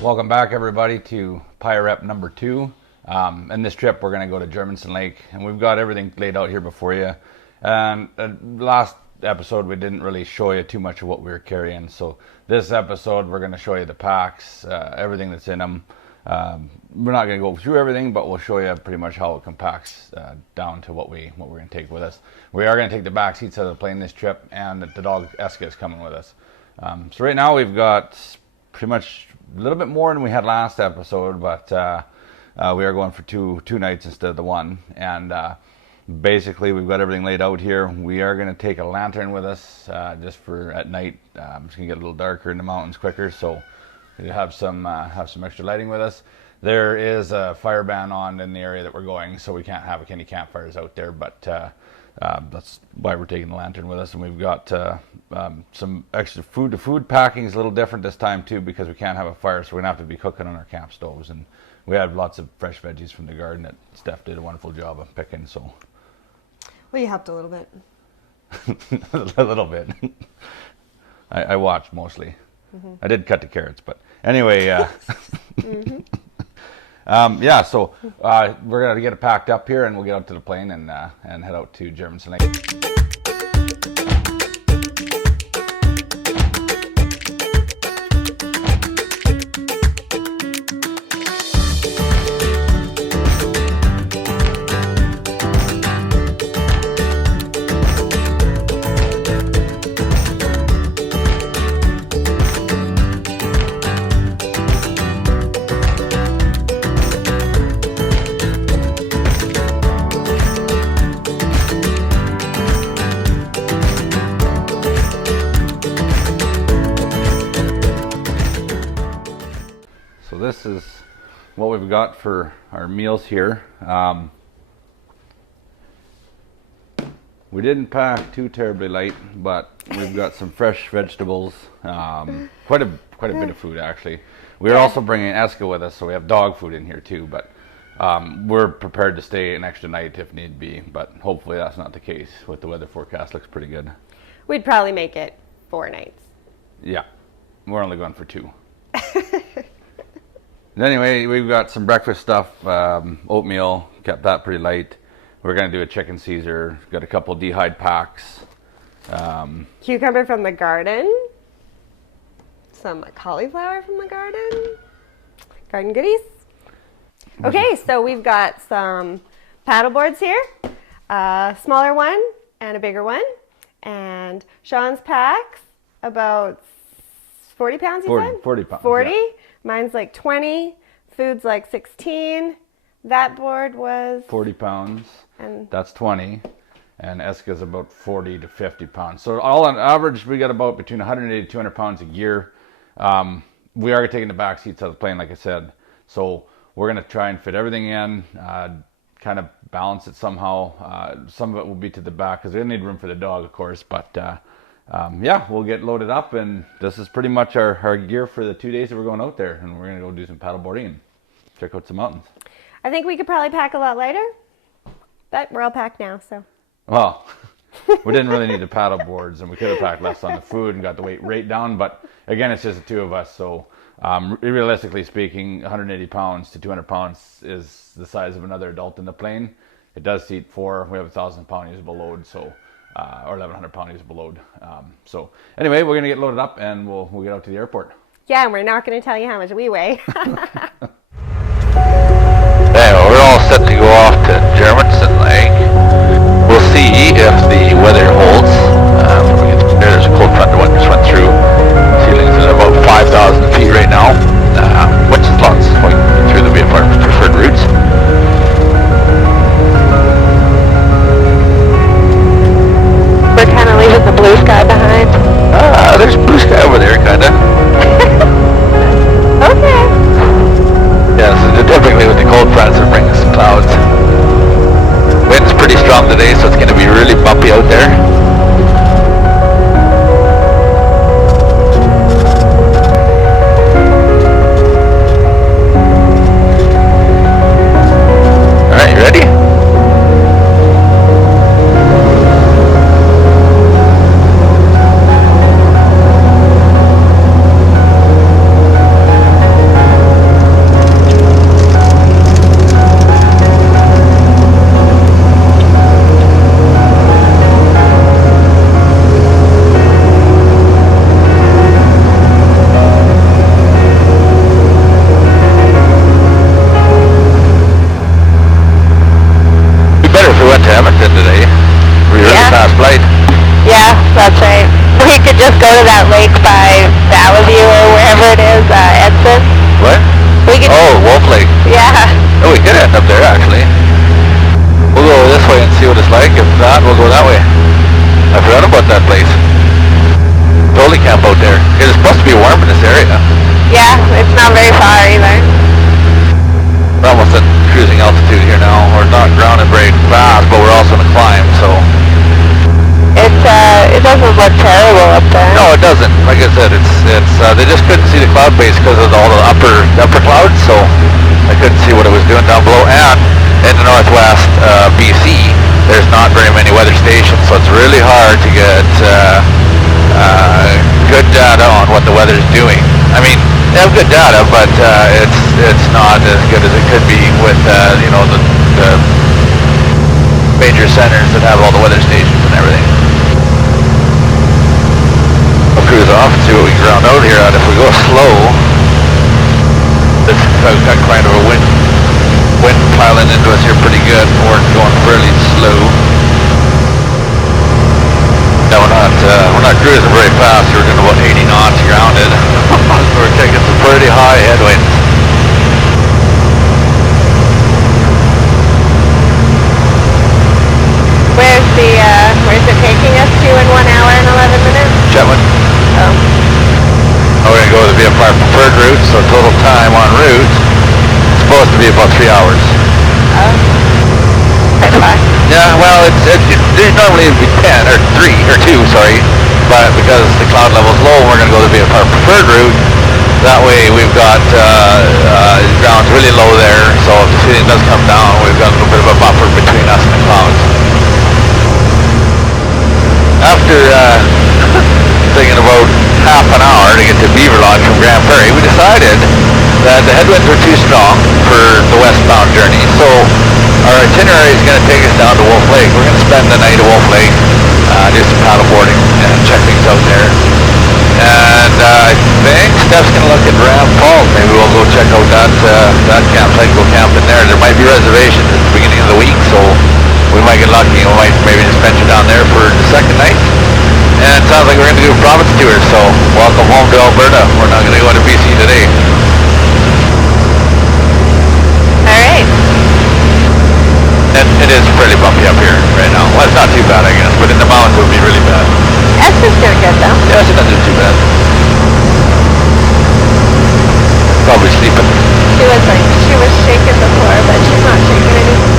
Welcome back, everybody, to Pirep number 2. And this trip we're going to go to Germansen Lake, and we've got everything laid out here before you. And last episode we didn't really show you too much of what we were carrying, so this episode we're going to show you the packs, everything that's in them. We're not going to go through everything, but we'll show you pretty much how it compacts down to what we're going to take with us. We are going to take the back seats out of the plane this trip, and the dog Eska is coming with us. So right now we've got pretty much a little bit more than we had last episode, but we are going for two nights instead of the one. And basically we've got everything laid out here. We are going to take a lantern with us just for at night. It's going to get a little darker in the mountains quicker, so we have some extra lighting with us. There is a fire ban on in the area that we're going, so we can't have any campfires out there, but that's why we're taking the lantern with us. And we've got some extra food. The food packing is a little different this time too, because we can't have a fire, so we're gonna have to be cooking on our camp stoves. And we have lots of fresh veggies from the garden that Steph did a wonderful job of picking. So, well, you helped a little bit. A little bit. I watched mostly. Mm-hmm. I did cut the carrots, but anyway. Mm-hmm. Yeah, so we're going to get it packed up here, and we'll get out to the plane and head out to Germansen Lake. This is what we've got for our meals here. We didn't pack too terribly light, but we've got some fresh vegetables, quite a bit of food actually. We're also bringing Eska with us, so we have dog food in here too, but we're prepared to stay an extra night if need be, but hopefully that's not the case. With the weather forecast, looks pretty good. We'd probably make it 4 nights. Yeah, we're only going for 2. Anyway, we've got some breakfast stuff, oatmeal, kept that pretty light. We're going to do a chicken Caesar, got a couple dehydrated packs. Cucumber from the garden, some cauliflower from the garden goodies. Okay, so we've got some paddle boards here, a smaller one and a bigger one. And Sean's packs, about 40 pounds, you said? 40 pounds. 40? Yeah. Mine's like 20, food's like 16. That board was 40 pounds, and that's 20, and Eska's about 40 to 50 pounds. So all on average, we got about between 180 to 200 pounds of gear. We are taking the back seats of the plane, like I said, so we're going to try and fit everything in, kind of balance it somehow. Some of it will be to the back, because we need room for the dog, of course, but yeah, we'll get loaded up, and this is pretty much our gear for the 2 days that we're going out there, and we're going to go do some paddle boarding and check out some mountains. I think we could probably pack a lot lighter, but we're all packed now, so. Well, we didn't really need the paddle boards, and we could have packed less on the food and got the weight rate down, but again, it's just the 2 of us, so realistically speaking, 180 pounds to 200 pounds is the size of another adult in the plane. It does seat 4. We have 1,000 pound usable load, so or 1,100 pound usable load. So anyway, we're gonna get loaded up, and we'll get out to the airport. Yeah, and we're not gonna tell you how much we weigh. Anyway, we're all set to go off to Germansen Lake. We'll see if the weather holds. There's a cold front that just went through. Ceilings at about 5,000 feet right now, which is lots going through the preferred routes. We're kind of leaving the blue sky behind. There's blue sky over there, kinda. Okay. Yeah, so typically with the cold fronts it brings some clouds. Wind's pretty strong today, so it's going to be really bumpy out there. Alright, you ready? Edmonton today. We really passed Blight. Yeah, that's right. We could just go to that lake by Valley View or wherever it is, Edson. What? We could. Oh, Wolf Lake. Yeah. Oh, we could end up there actually. We'll go this way and see what it's like. If not, we'll go that way. I forgot about that place. Totally camp out there. It's supposed to be warm in this area. Yeah, it's not very far either. We're almost at cruising altitude here now. We're not grounded very fast, but we're also in a climb, so. It doesn't look terrible up there. No, it doesn't. Like I said, it's they just couldn't see the cloud base because of all the upper clouds, so they couldn't see what it was doing down below. And in the northwest BC, there's not very many weather stations, so it's really hard to get good data on what the weather's doing. I mean, they have good data, but it's not as good as it could be with the major centers that have all the weather stations and everything. We'll cruise off and see what we can ground out here at. If we go slow, it's got kind of a wind piling into us here pretty good. We're going fairly slow. Yeah, we're not cruising very fast. We're doing about 80 knots grounded. We're taking some pretty high headwinds. Where's it taking us to in 1 hour and 11 minutes? Chetwynd. Oh. We're going to go to the VFR preferred route, so total time en route is supposed to be about 3 hours. Oh. That's fine. Yeah, well, normally it would be 10, or 3, or 2, sorry, but because the cloud level's low, we're going to go to the VFR preferred route. That way we've got ground's really low there, so if the ceiling does come down, we've got a little bit of a buffer between us and the clouds. After thinking about half an hour to get to Beaver Lodge from Grand Prairie, we decided that the headwinds were too strong for the westbound journey. So our itinerary is going to take us down to Wolf Lake. We're going to spend the night at Wolf Lake, do some paddle boarding and check things out there. And I think Steph's going to look at Ram Falls. Maybe we'll go check out that campsite, go camp in there. There might be reservations at the beginning of the week, so we might get lucky and we might maybe just venture down there for the second night. And it sounds like we're going to do a province tour, so welcome home to Alberta. We're not going to go into BC today. Alright. And it is pretty bumpy up here right now. Well, it's not too bad, I guess, but in the mountains it would be really bad. Esther's doing good though. Yeah, she doesn't do too bad. Probably sleeping. She was shaking before, but she's not shaking anymore.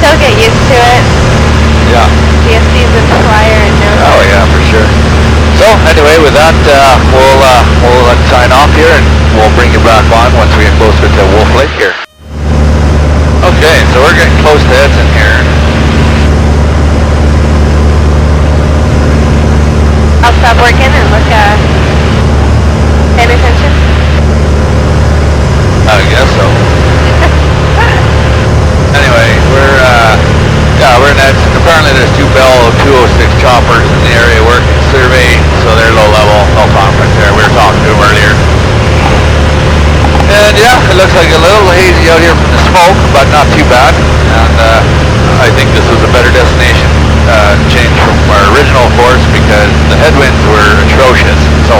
She'll get used to it. Yeah. Be a seasoned flyer and no. Oh yeah, for sure. So anyway, with that, we'll sign off here and we'll bring you back on once we get closer to Wolf Lake here. Okay, so we're getting close to Edson here. I'll stop working and look, pay attention. I guess so. Anyway, we're in Edson. Apparently there's 2 Bell 206 choppers in the area working survey, so they're low level, no conference there. We were talking to them earlier. And yeah, it looks like a little hazy out here from the smoke, but not too bad. And I think this was a better destination change from our original course because the headwinds were atrocious. So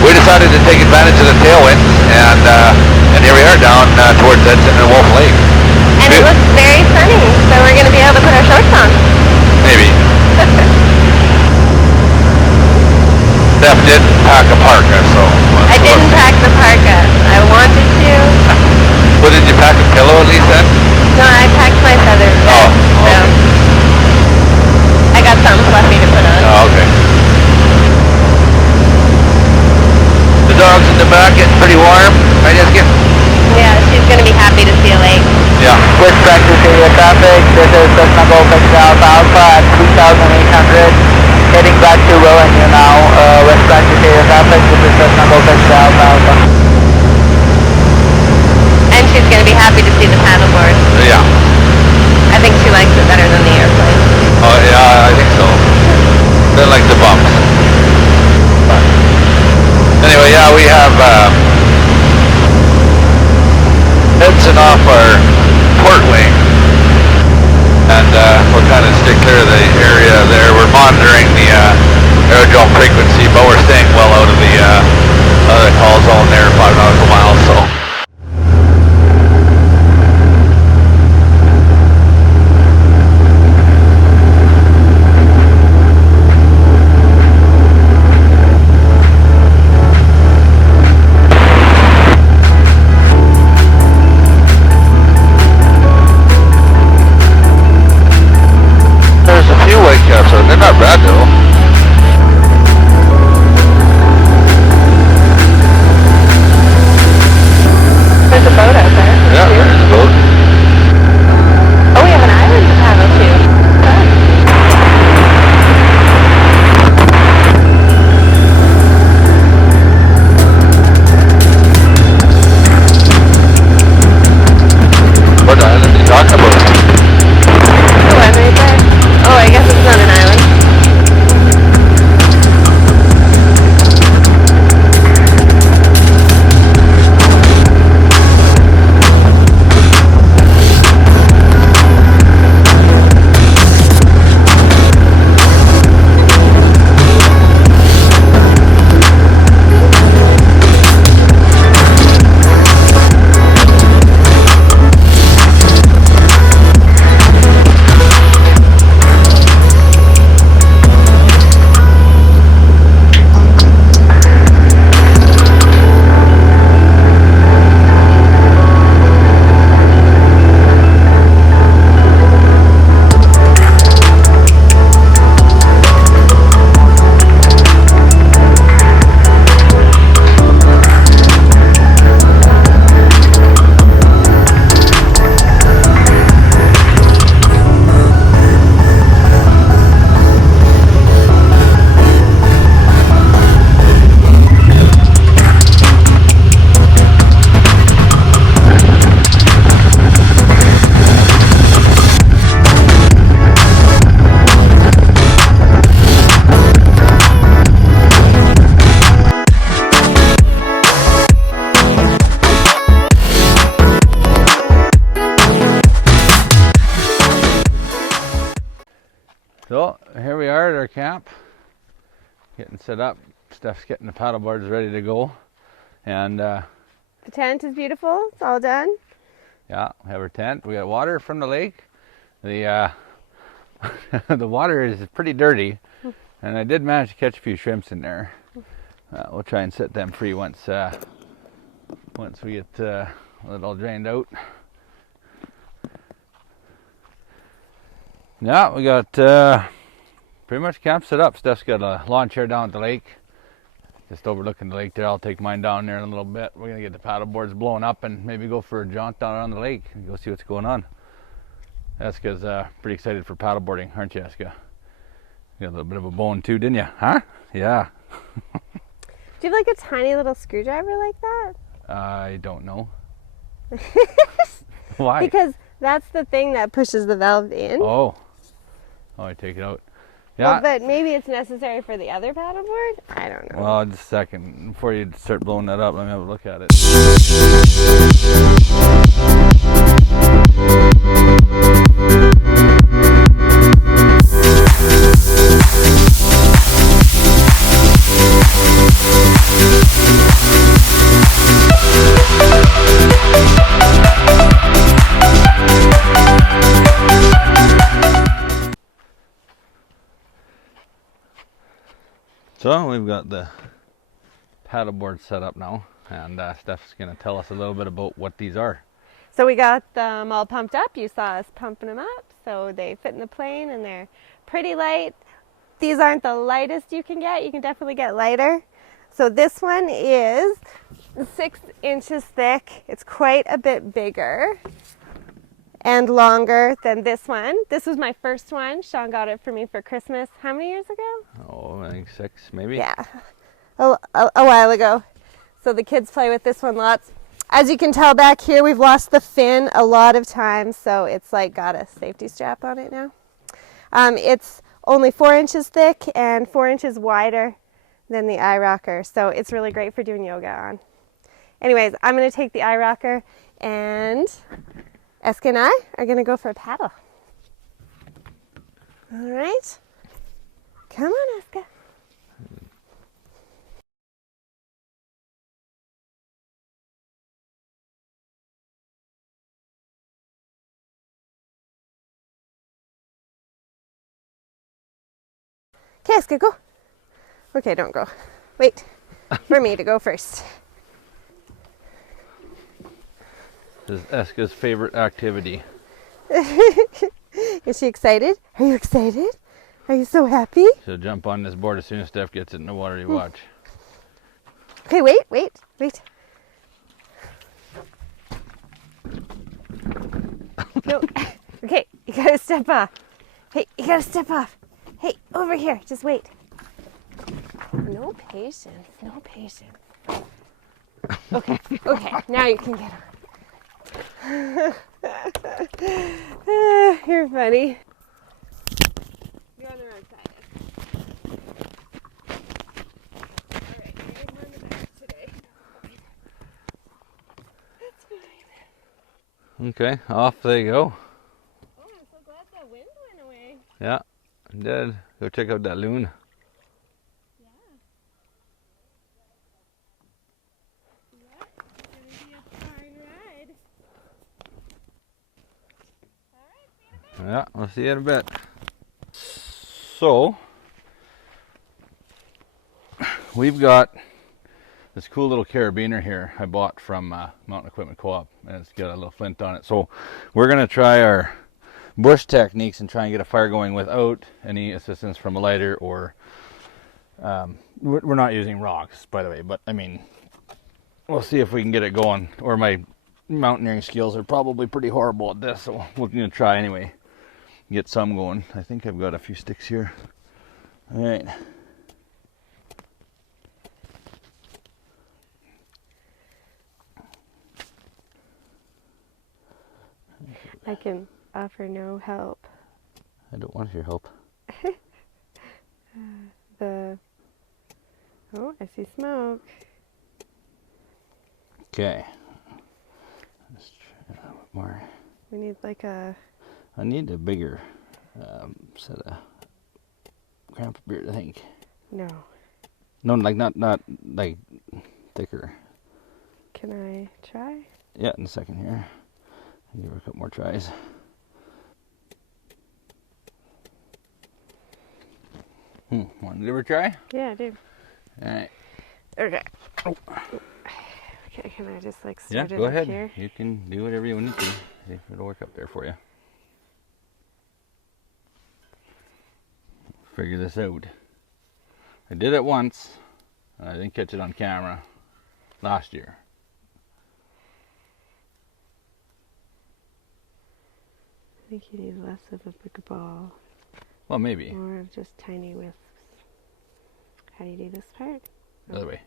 we decided to take advantage of the tailwinds, and here we are down towards Edson and Wolf Lake. And it looks very sunny, so we're going to be able to put our shorts on. Maybe. Steph did pack a parka, so... I didn't pack the parka. I wanted to. Well, did you pack a pillow at least then? No, I packed my feathers. Oh, okay. So I got something fluffy to put on. Oh, okay. The dog's in the back getting pretty warm. Right, Jessica? Yeah, she's going to be happy to see a lake. Yeah. With practice area traffic, this is Cessna Golf South Alpha at 3,800. Heading back to Willingham now. West practice area traffic, this is Cessna Golf South Alpha. And she's going to be happy to see the paddleboard. Yeah. I think she likes it better than the airplane. Oh, yeah, I think so. They like the bumps. But anyway, yeah, we have Edson off our port wing, So here we are at our camp, getting set up. Steph's getting the paddle boards ready to go, and The tent is beautiful. It's all done. yeah, we have our tent. We got water from the lake. The the water is pretty dirty, and I did manage to catch a few shrimps in there. We'll try and set them free once we get it all drained out. Yeah, we got pretty much camp set up. Steph's got a lawn chair down at the lake, just overlooking the lake there. I'll take mine down there in a little bit. We're gonna get the paddle boards blown up and maybe go for a jaunt down around the lake and go see what's going on. Eska's pretty excited for paddleboarding, aren't you, Eska? You got a little bit of a bone too, didn't you? Huh? Yeah. Do you have like a tiny little screwdriver like that? I don't know. Why? Because that's the thing that pushes the valve in. Oh, I take it out. Yeah. Well, but maybe it's necessary for the other paddleboard? I don't know. Well, just a second. Before you start blowing that up, let me have a look at it. So we've got the paddleboard set up now, and Steph's going to tell us a little bit about what these are. So we got them all pumped up. You saw us pumping them up. So they fit in the plane and they're pretty light. These aren't the lightest you can get. You can definitely get lighter. So this one is 6 inches thick. It's quite a bit bigger and longer than this one. This was my first one. Sean got it for me for Christmas. How many years ago? Oh, I think 6 maybe. Yeah, a while ago. So the kids play with this one lots. As you can tell back here, we've lost the fin a lot of times, so it's like got a safety strap on it now. It's only 4 inches thick and 4 inches wider than the iRocker, so it's really great for doing yoga on. Anyways, I'm going to take the iRocker, and Eska and I are going to go for a paddle. All right. Come on, Eska. Okay, Eska, go. Okay, don't go. Wait for me to go first. This is Eska's favorite activity. Is she excited? Are you excited? Are you so happy? She'll jump on this board as soon as Steph gets it in the water. You watch. Okay, wait. No. Okay, you gotta step off. Hey, you gotta step off. Hey, over here. Just wait. No patience. Okay, now you can get on. You're funny. You're on the wrong side. Alright, you're getting on the back today. That's fine. Okay, off they go. Oh, I'm so glad that wind went away. Yeah, I did. Go check out that loon. Yeah. It's gonna be a fine ride. Alright, see you in a bit. Yeah, we'll see you in a bit. So, we've got this cool little carabiner here I bought from Mountain Equipment Co-op, and it's got a little flint on it. So we're going to try our bush techniques and try and get a fire going without any assistance from a lighter, or we're not using rocks, by the way, but I mean, we'll see if we can get it going. Or my mountaineering skills are probably pretty horrible at this, so we're going to try anyway. Get some going. I think I've got a few sticks here. All right. I can offer no help. I don't want your help. Oh, I see smoke. Okay. Let's try a little more. We need like a... I need a bigger set of grandpa beard, I think. No. No, like not like thicker. Can I try? Yeah, in a second here. I'll give her a couple more tries. Want to give her a try? Yeah, I do. All right. Okay. Okay, can I just like Yeah, start it go up ahead. here? You can do whatever you want to do. See if it'll work up there for you. Figure this out. I did it once, and I didn't catch it on camera last year. I think you need less of a big ball, Well, maybe. more of just tiny wisps. How do you do this part? The other way.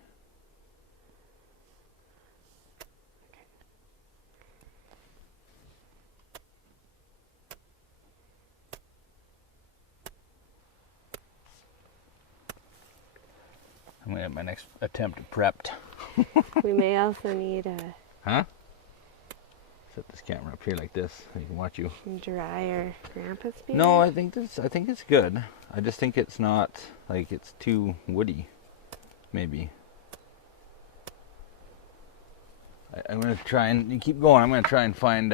I'm going to have my next attempt prepped. We may also need Huh? Set this camera up here like this so you can watch you. some drier grandpa's beard. No, I think it's good. I just think it's not, like, it's too woody. Maybe. I'm going to try and, you keep going, I'm going to try and find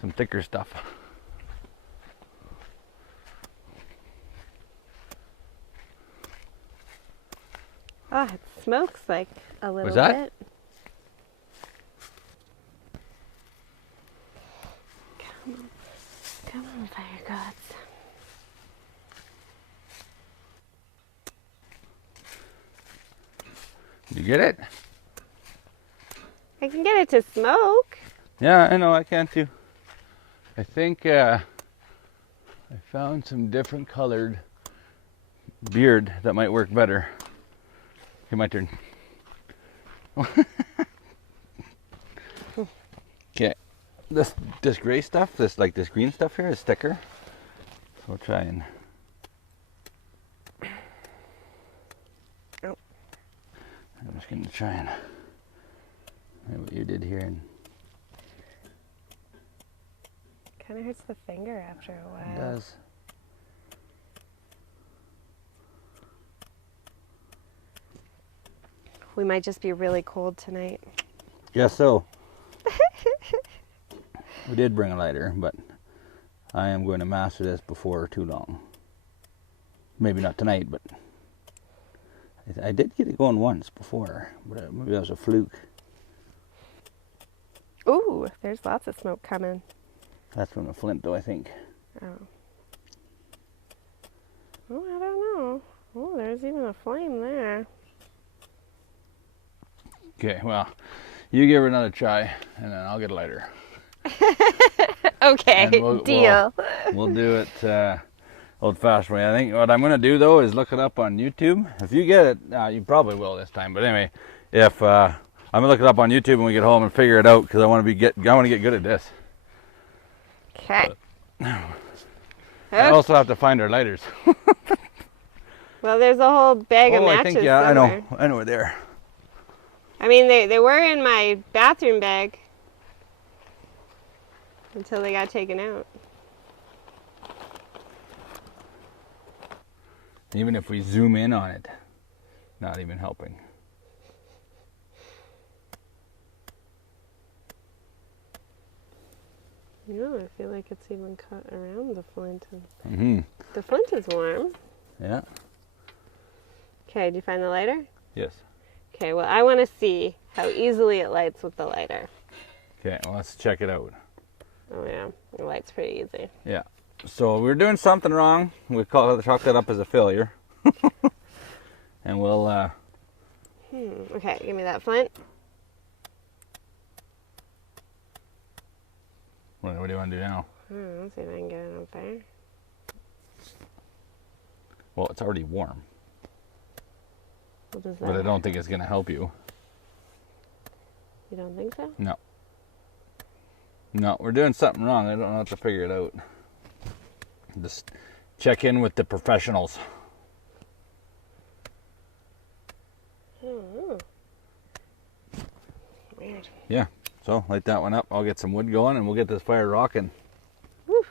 some thicker stuff. Oh, it smokes like a little that? bit. Come on, fire gods. You get it? I can get it to smoke. Yeah, I know, I can too. I think I found some different colored beard that might work better. Okay, my turn. Okay, this gray stuff, this green stuff here is thicker. So we'll try and. Oh. I'm just gonna try and do what you did here and. Kind of hurts the finger after a It while. does. We might just be really cold tonight. Guess so. We did bring a lighter, but I am going to master this before too long. Maybe not tonight, but I did get it going once before, but maybe that was a fluke. Ooh, there's lots of smoke coming. That's from the flint, though, I think. Oh. Oh, I don't know. Oh, there's even a flame there. Okay, well, you give her another try, and then I'll get a lighter. Okay, And deal. We'll do it old-fashioned way. I think what I'm going to do, though, is look it up on YouTube. If you get it, you probably will this time. But anyway, if I'm going to look it up on YouTube when we get home and figure it out, because I want to get good at this. Okay. I also have to find our lighters. Well, there's a whole bag of Oh, matches I think, yeah, somewhere. I know where they are. I mean, they were in my bathroom bag until they got taken out. Even if we zoom in on it, not even helping. No, I feel like it's even cut around the flint. Mm-hmm. The flint is warm. Yeah. Okay, do you find the lighter? Yes. Okay, well, I want to see how easily it lights with the lighter. Okay, well, let's check it out. Oh, yeah, it lights pretty easy. Yeah. So we're doing something wrong. We chalk that up as a failure. And we'll, Okay, give me that flint. what do you want to do now? Let's see if I can get it on fire. Well, it's already warm, What does that? but I don't think it's going to help you. You don't think so? No. No, we're doing something wrong. I don't know how to figure it out. Just check in with the professionals. Oh. Weird. Yeah. So light that one up. I'll get some wood going and we'll get this fire rocking. Woo.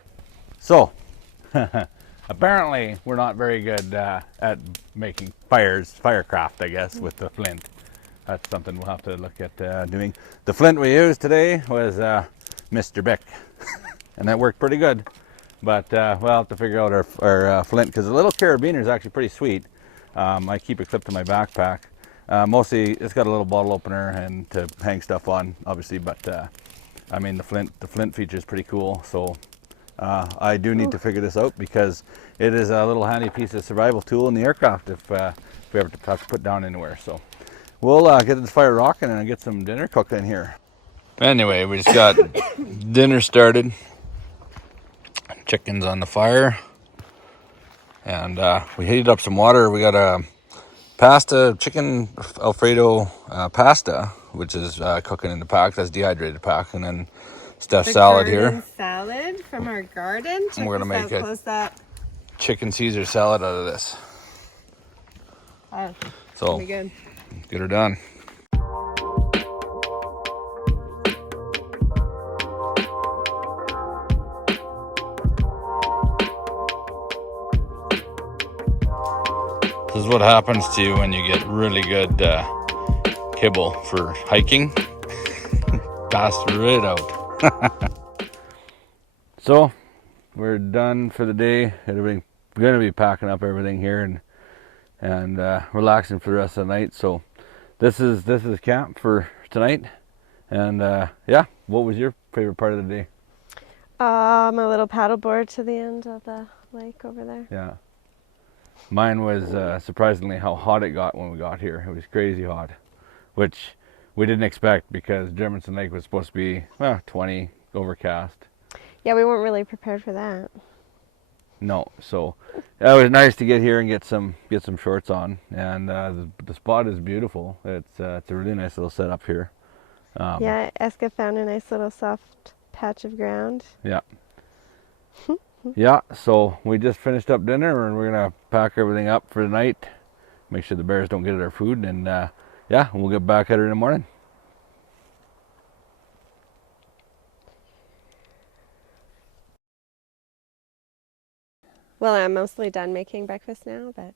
So, Apparently, we're not very good at making firecraft, I guess, with the flint. That's something we'll have to look at doing. The flint we used today was Mr. Bick, and that worked pretty good. But we'll have to figure out our flint, because the little carabiner is actually pretty sweet. I keep it clipped to my backpack. Mostly, it's got a little bottle opener and to hang stuff on, obviously. But I mean, the flint feature is pretty cool. So I do need to figure this out, because it is a little handy piece of survival tool in the aircraft if we ever have to put down anywhere. So we'll get this fire rocking and get some dinner cooked in here. Anyway, we just got dinner started. Chicken's on the fire, and we heated up some water. We got a chicken Alfredo pasta, which is cooking in the pack. That's dehydrated pack, and then stuffed salad here. Salad from our garden. And we're gonna make a chicken Caesar salad out of this. Oh, so good. Get her done. This is what happens to you when you get really good kibble for hiking. Pass right out. So we're done for the day. We're gonna be packing up everything here and relaxing for the rest of the night. So this is camp for tonight. And yeah, what was your favorite part of the day? My little paddleboard to the end of the lake over there. Yeah. Mine was surprisingly how hot it got when we got here. It was crazy hot, which we didn't expect, because Germansen Lake was supposed to be 20, overcast. Yeah, we weren't really prepared for that. No, so it was nice to get here and get some shorts on, and the spot is beautiful. It's a really nice little setup here. Yeah, Eska found a nice little soft patch of ground. Yeah. Yeah, so we just finished up dinner, and we're gonna pack everything up for the night. Make sure the bears don't get at our food, and yeah, we'll get back at it in the morning. Well, I'm mostly done making breakfast now, but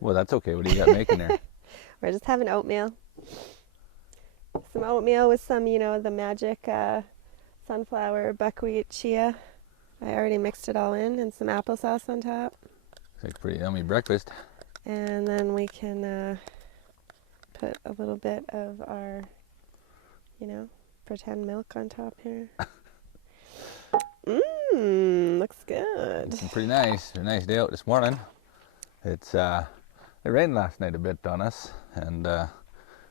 Well, that's okay. What do you got making there? we're just having oatmeal. Some oatmeal with some, the magic sunflower, buckwheat, chia. I already mixed it all in, and some applesauce on top. It's like a pretty yummy breakfast. And then we can put a little bit of our, pretend milk on top here. Looks good. It's pretty nice. A nice day out this morning. It rained last night a bit on us, and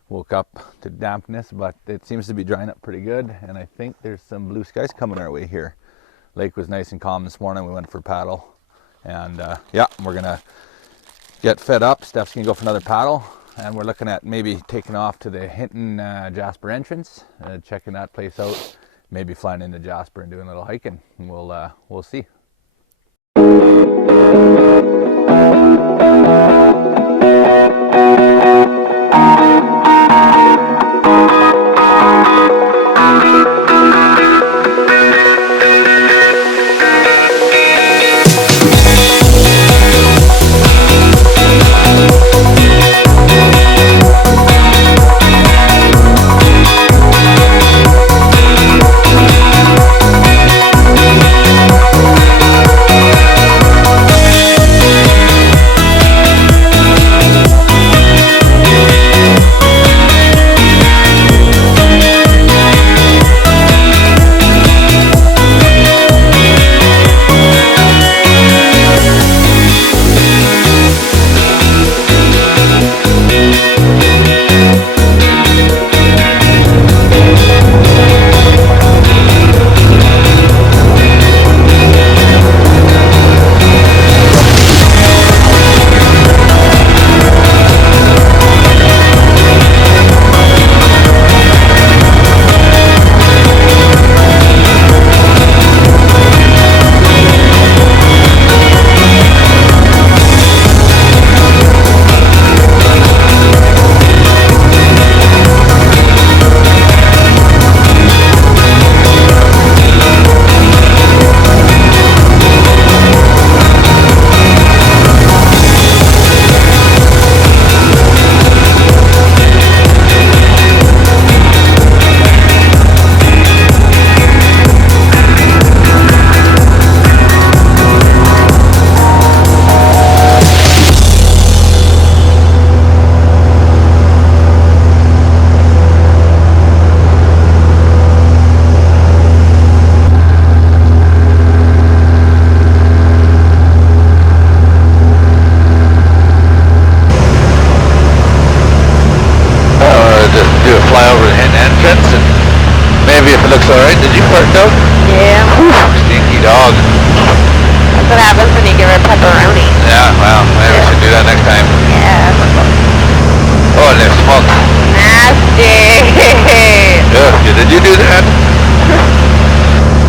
woke up to dampness, but it seems to be drying up pretty good, and I think there's some blue skies coming our way here. Lake was nice and calm this morning. We went for a paddle, and yeah, we're gonna get fed up. Steph's gonna go for another paddle, and we're looking at maybe taking off to the Hinton Jasper entrance, checking that place out. Maybe flying into Jasper and doing a little hiking. And we'll see. alright. Did you fart though? Yeah. Stinky dog. That's what happens when you give her pepperoni. Yeah, well, maybe we should do that next time. Yeah. Oh, and there's smoke. Nasty. Ugh, did you do that?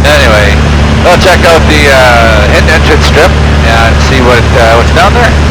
Anyway, we'll check out the hidden entrance strip and see what's down there.